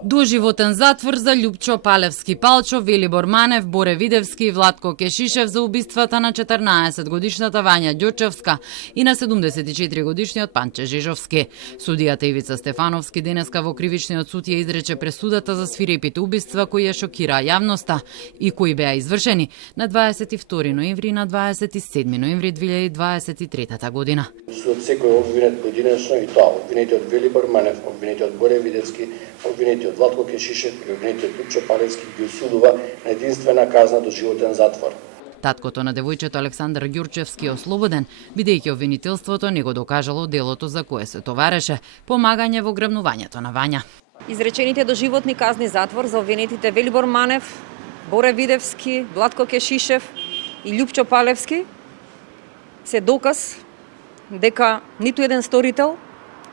Доживотен затвор за Љупчо Палевски Палчо, Велибор Манев, Боре Видевски и Владко Кешишев за убиствата на 14-годишната Вања Ѓурчевска и на 74-годишниот Панче Жежовски. Судијата Ивица Стефановски денеска во кривичниот суд ја изрече пресудата за свирепите убиства кои ја шокираа јавноста и кои беа извршени на 22 ноември и на 27 ноември 2023 година. Суд секој обвинет поединечно и тоа обвинетиот Велибор Манев, обвинетиот Боре Видевски, обвинетиот Владко Кешишев и обвинетиот Љупчо Палевски ги осудува на единствена казна до животен затвор. Таткото на девојчето Александар Ѓурчевски е ослободен, бидејќи обвинителството не го докажало делото за кое се товареше – помагање во грабнувањето на Вања. Изречените доживотни казни затвор за обвинетите Велибор Манев, Боре Видевски, Владко Кешишев и Љупчо Палевски се доказ дека ниту еден сторител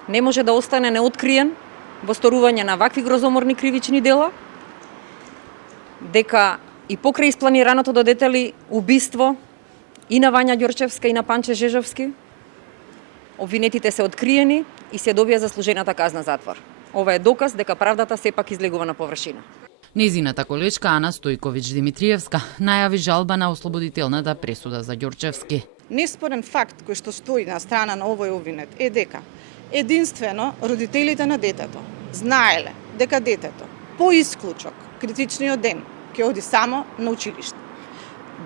не може да остане неоткриен во сторување на вакви грозоморни кривични дела, дека и покрај испланираното до детали убиство и на Вања Ѓурчевска и на Панче Жежовски, обвинетите се откриени и се добија заслужената казна затвор. Ова е доказ дека правдата сепак излегува на површина. Незината колечка Ана Стојковиќ Димитриевска најави жалба на ослободителната пресуда за Ѓурчевски. Неспорен факт кој што стои на страна на овој обвинет е дека единствено родителите на детето знаеле дека детето по исклучок критичниот ден ќе оди само на училиште.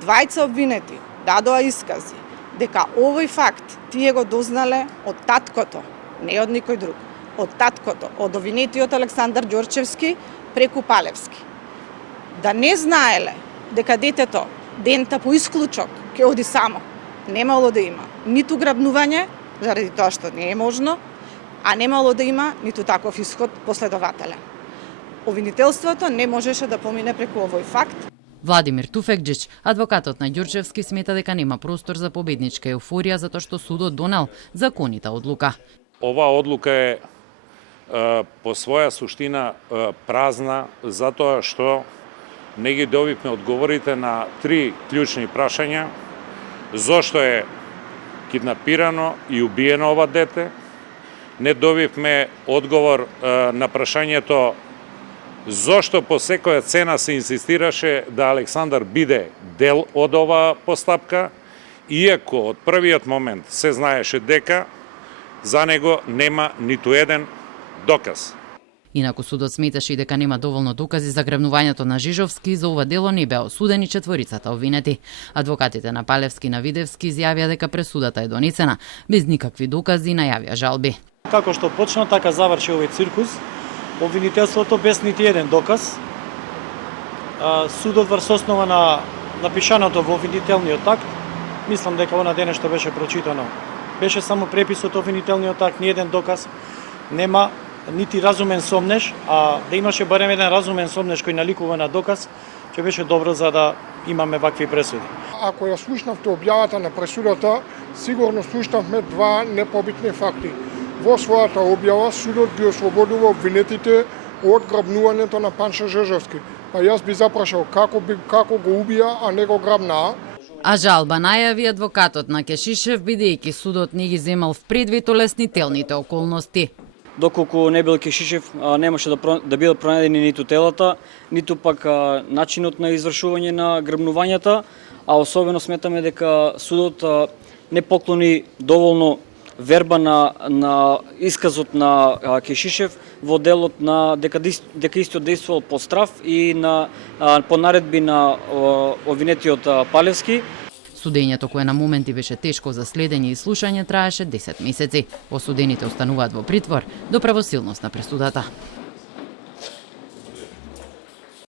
Двајца обвинети дадоа искази дека овој факт тие го дознале од таткото, не од никој друг, од таткото, од обвинетиот Александар Ѓурчевски преку Палевски. Да не знаеле дека детето дента по исклучок ќе оди само, немало да има ниту грабнување, заради тоа што не е можно, а немало да има ниту таков исход последователен. Обвинителството не можеше да помине преку овој факт. Владимир Туфекџич, адвокатот на Ѓурчевски, смета дека нема простор за победничка еуфорија затоа што судот донел законита одлука. Оваа одлука е по своја суштина празна затоа што не ги добивме одговорите на три клучни прашања: зошто е киднапирано и убиено ова дете? Не добивме одговор на прашањето зошто по секоја цена се инсистираше да Александар биде дел од оваа постапка, иако од првиот момент се знаеше дека за него нема ниту еден доказ. Инаку судот сметаше и дека нема доволно докази за грабнувањето на Жежовски, за ова дело не беа осудени четворицата обвинети. Адвокатите на Палевски и на Видевски изјавија дека пресудата е донесена без никакви докази и најавија жалби. Како што почна, така заврши овој циркус. Обвинителството без нити еден доказ. Судот врз основа на напишаното во обвинителниот акт, мислам дека она дене што беше прочитано, беше само препис од обвинителниот акт, ни еден доказ, нема нити разумен сомнеш, а да имаше барем еден разумен сомнеш кој наликува на доказ, ќе беше добро за да имаме вакви пресуди. Ако ја слушнавте објавата на пресудата, сигурно слушнавме два непобитни факти. Во својата објава судот ги ослободува обвинетите од грабнувањето на Панче Жежовски. Па јас би запрашал како го убија, а не го грабнаа. А жалба најави адвокатот на Кешишев, бидејќи судот не ги земал в предвид олеснителните околности. Доколку не бил Кешишев, немаше да бидат пронајдени ниту телата, ниту пак начинот на извршување на грабнувањата, а особено сметаме дека судот не поклони доволно верба на исказот на Кешишев во делот на дека истиот действувал по страф и по наредби на обвинетиот Палевски. Судењето, кое на моменти беше тешко за следење и слушање, траеше 10 месеци. Осудените остануваат во притвор до правосилност на пресудата.